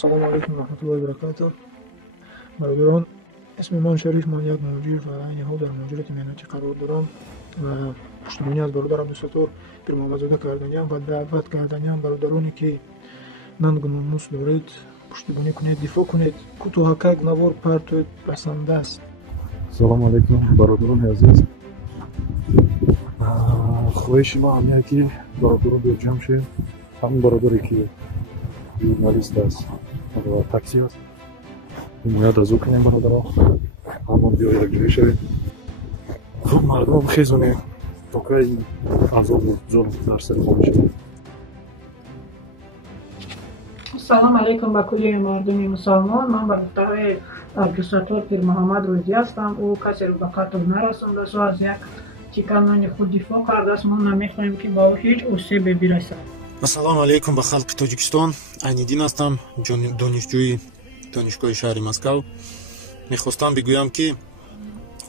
السلام علیکم و رحمت الله و برکاته. برادران، اسم من شریف، من یک مهاجر و این حال در مهاجرت مهنتی قرار دارم و پشتیبانی از برادرم عبدالستار پیر محمدزاده کردنیم و دعوت کردنیم برادرانی که ننگ و ناموس دارید پشتیبانی کنید، دفاع کنید. کوتاه یک نوار پرتوید بسنده است. سلام علیکم برادران عزیز. خواهش ما همینه که برادران در جمع شد. همین برادری که ژورنالیست است و تاکسی است حمایت از او کنیم برادران. همون بیا یک جوری شوید. خب مردم خیزونیم تا که این عذاب و ظلم در سر خود شد. سلام علیکم به کلی مردم مسلمان. من برادر عبدالستار پیر محمد روزی هستم. او کسی رو به قتل نرسانده است و از یک چیکن نان خود دفاع کرده است. ما نمیخواهیم که با او هیچ آسیبی برسد. ассалому алейкум ба халқи тоҷикистон. айниддин ҳастам, донишҷӯи донишгоҳи шаҳри Москав. мехостам бигӯям ки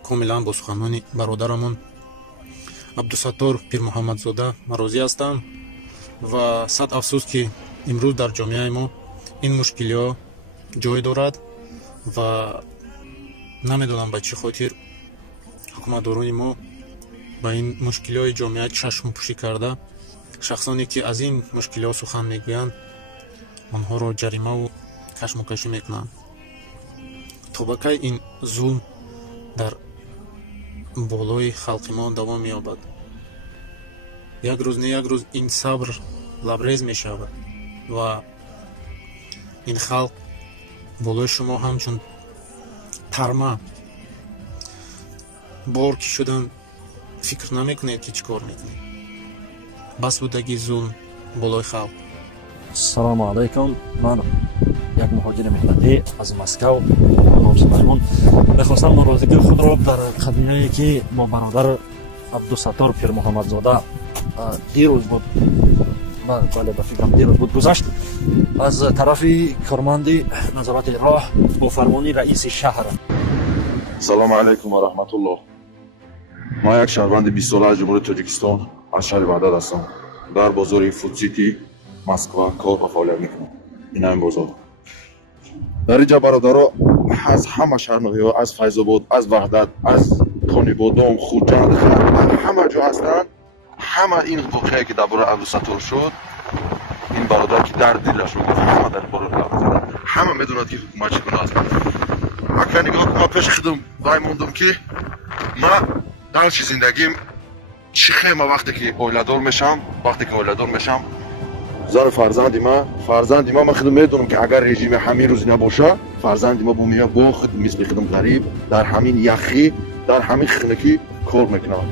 комилан бо суханони бародарамон абдусаттор пирмуҳаммадзода розӣ ҳастам ва сад афсӯс ки имрӯз дар ҷомеаи мо ин мушкилиҳо ҷой дорад ва намедонам ба чӣ хотир ҳукуматдорони мо ба ин мушкилиҳои ҷомеа чашмпӯшӣ карда шахсоне ки аз ин мушкилиҳо сухан мегӯянд онҳоро ҷаримаву кашмукашӣ мекунанд. то ба кай ин зулм дар болои халқи мо давом меёбад? як рӯз не як рӯз ин сабр лабрез мешавад ва ин халқ болои шумо ҳамчун тарма бор ки шудан фикр намекунед ки чӣ кор мекунед. бас будагӣ зулм болои халқ. салому алайкум. ман як муҳоҷири меҳнатӣ аз Москав Гулом Сулаймон мехостам норозигии худро дар қадияе ки бо бародар Абдусаттор Пирмуҳаммадзода дирӯз буд, бале ба фикрам дирӯз буд гузашт, аз тарафи корманди назорати роҳ бо фармони раиси шаҳр. салому алайкум ва раҳматуллоҳ. ман як шаҳрванди 20 сола аз ҷумҳурии Тоҷикистон аз шаҳри Ваҳдат ҳастам. дар бозори Фудсити Москва кор ва фаъолият мекунам. ин ҳамин бозор. дар инҷа бародаро аз ҳама шаҳрноҳиҳо, аз Файзобод, аз Ваҳдат, аз Қонибодом, Хуҷанд, ҳама ҷо ҳастанд. ҳама ин воқеае ки дар бораи Абдусаттор шуд, ин бародар ки дар дилаш мегуфт, ҳама дар бораи Абдусаттор ҳама медонад ки ҳукумат чӣ гуна аст. ака нигоҳ кун, ман пеши худам вай мондам ки ман далчи зиндагим чӣ хема вақте ки оиладор мешам, зану фарзанди ман ман худам медонам ки агар режими ҳамин рӯз набоша, фарзанди ман бумея бо худ мисли худам ғариб дар ҳамин яхӣ, дар ҳамин хунукӣ кор мекунад.